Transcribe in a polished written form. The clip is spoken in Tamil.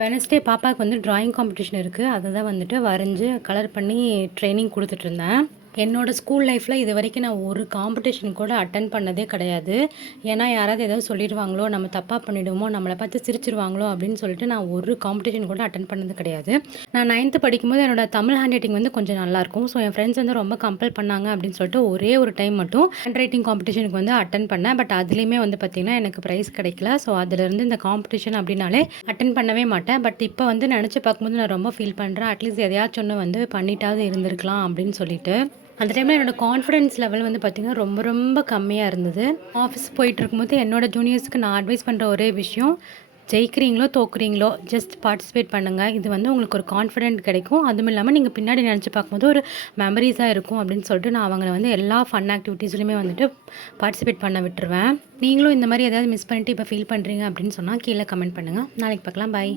வெனஸ்டே பாப்பாவுக்கு வந்து ட்ராயிங் காம்படிஷன் இருக்குது. அதை தான் வந்துட்டு வரைஞ்சி கலர் பண்ணி ட்ரைனிங் கொடுத்துட்ருந்தேன். என்னோடய ஸ்கூல் லைஃப்பில் இது வரைக்கும் நான் ஒரு காம்படிஷன் கூட அட்டன் பண்ணதே கிடையாது. ஏன்னா யாராவது ஏதாவது சொல்லிடுவாங்களோ, நம்ம தப்பாக பண்ணிவிடுவோமோ, நம்மளை பார்த்து சிரிச்சிருவாங்களோ அப்படின்னு சொல்லிட்டு நான் ஒரு காம்படிஷன் கூட அட்டன் பண்ணது கிடையாது. நான் 9th படிக்கும்போது என்னோட தமிழ் ஹேண்ட் ரைட்டிங் வந்து கொஞ்சம் நல்லாயிருக்கும். ஸோ என் ஃப்ரெண்ட்ஸ் வந்து ரொம்ப கம்பல் பண்ணாங்க அப்படின்னு சொல்லிட்டு ஒரே ஒரு டைம் மட்டும் ஹேண்ட் ரைட்டிங் காம்படிஷனுக்கு வந்து அட்டன் பண்ணேன். பட் அதுலேயுமே வந்து பார்த்திங்கன்னா எனக்கு ப்ரைஸ் கிடைக்கல. ஸோ அதுலேருந்து இந்த காம்படிஷன் அப்படின்னாலே அட்டன் பண்ணவே மாட்டேன். பட் இப்போ வந்து நினச்சி பார்க்கும்போது நான் ரொம்ப ஃபீல் பண்ணுறேன். அட்லீஸ்ட் எதையாச்சும் ஒன்று வந்து பண்ணிட்டாவது இருந்திருக்கலாம் அப்படின்னு சொல்லிட்டு. அந்த டைமில் என்னோடய கான்ஃபிடென்ஸ் லெவல் வந்து பார்த்திங்கன்னா ரொம்ப ரொம்ப கம்மியாக இருந்தது. ஆஃபீஸ் போயிட்டு இருக்கும்போது என்னோடய ஜூனியர்ஸ்க்கு நான் அட்வைஸ் பண்ணுற ஒரே விஷயம், ஜெயிக்கிறீங்களோ தோக்குறீங்களோ ஜஸ்ட் பார்ட்டிசிபேட் பண்ணுங்கள். இது வந்து உங்களுக்கு ஒரு கான்ஃபிடென்ட் கிடைக்கும். அதுவும் இல்லாமல் நீங்கள் பின்னாடி நினச்சி பார்க்கும்போது ஒரு மெமரிஸாக இருக்கும் அப்படின்னு சொல்லிட்டு நான் அவங்கள வந்து எல்லா ஃபன் ஆக்டிவிட்டீஸ்லையுமே வந்துட்டு பார்ட்டிசிபேட் பண்ண விட்டுருவேன். நீங்களும் இந்த மாதிரி எதாவது மிஸ் பண்ணிட்டு இப்போ ஃபீல் பண்ணுறீங்க அப்படின்னு சொன்னால் கீழே கமெண்ட் பண்ணுங்கள். நாளைக்கு பார்க்கலாம். பாய்.